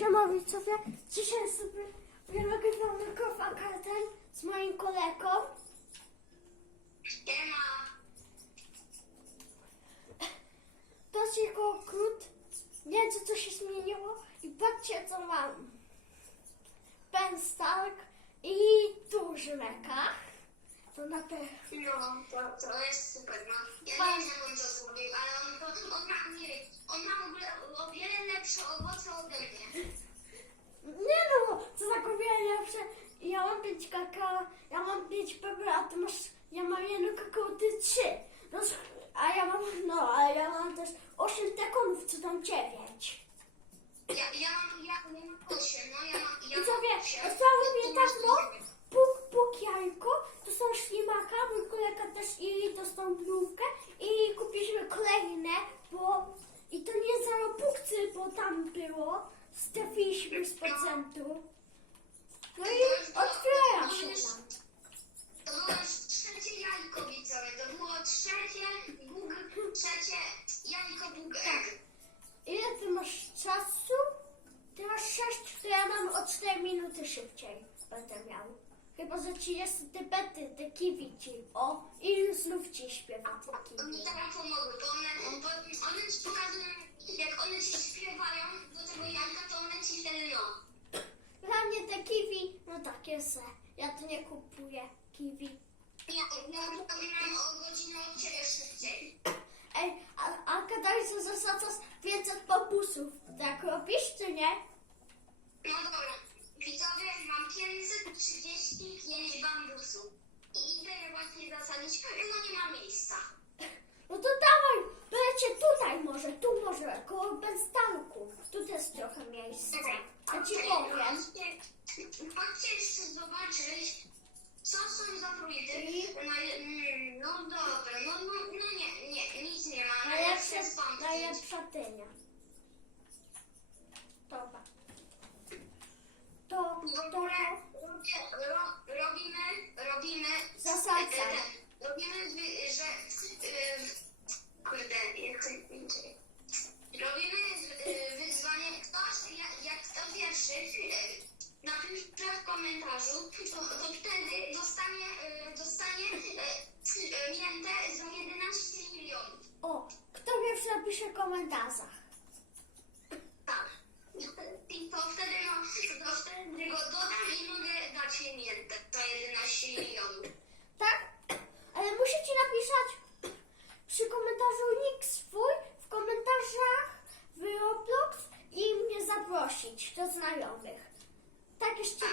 Siema widzowie, dzisiaj sobie nagrywamy kofa kartel z moim kolegą. Siema. To jest jego krót. Nie wiem co się zmieniło i patrzcie co mam. Ben Stark i duży mekach. To na pewno. No, to, to jest super, no. Ja nie wiem, jak on to zrobił, ale on, to, on, ma, nie, on ma w ogóle o wiele lepsze owoce ode mnie. Nie no, co za kobieta lepsze. Ja mam pięć kakao, ja mam pięć pepe, a ty masz, ja mam jedno kakao, ty trzy. No, a ja mam, no, a ja mam też osiem tekonów, co tam dziewięć. Ja, ja mam, ja, ja mam osiem, no ja mam, ja I co mam wie, osiem. mówić masz tak, no, i to nie za pukcy, bo tam było, strafiliśmy z procentu. No i otwiera się tam. To było już trzecie jajko widzowie, to było trzecie, bug, trzecie jajko bugek. Ile ty masz czasu? Ty masz 6, to ja mam o 4 minuty szybciej będę miał. Chyba, że ci jest te bety, te kiwi ci. O, i znów ci śpiewa te kiwi. Tak nam pomogły, bo one, bo one Nie kupuję kiwi. Ja, ja mam o godzinę od ciebie szybciej. Ej, a, a co zasadzasz 500 bambusów. Tak robisz, czy nie? No dobra, widzowie, mam 535 bambusów. I idę właśnie zasadzić, no nie ma miejsca. No to dawaj, będziecie tutaj może, tu może, koło bezstanku. Tu też trochę miejsca. Ja ci powiem. Chodźcie jeszcze zobaczyć, co są za projekty. No, mm, no dobra, no, no, no nie, nie, nic nie ma. Najlepsze, najlepsza tynia. Dobra. To, W to, ogóle robię- ro, robimy, robimy... Zasadzam. e, ten, Robimy, że... e, Kurde, jak to inaczej. Robimy e, wyzwanie, ktoś, jak, jak kto pierwszy e, komentarzu, to, to wtedy dostanie, e, dostanie e, e, miętę za 11 milionów. o, kto pierwszy napisze w komentarzach? Tak. I to wtedy, no, to wtedy go dodam i mogę dać miętę za 11 milionów. Tak? Ale musicie napisać przy komentarzu nick swój w komentarzach w Roblox i mnie zaprosić do znajomych. Tak jeszcze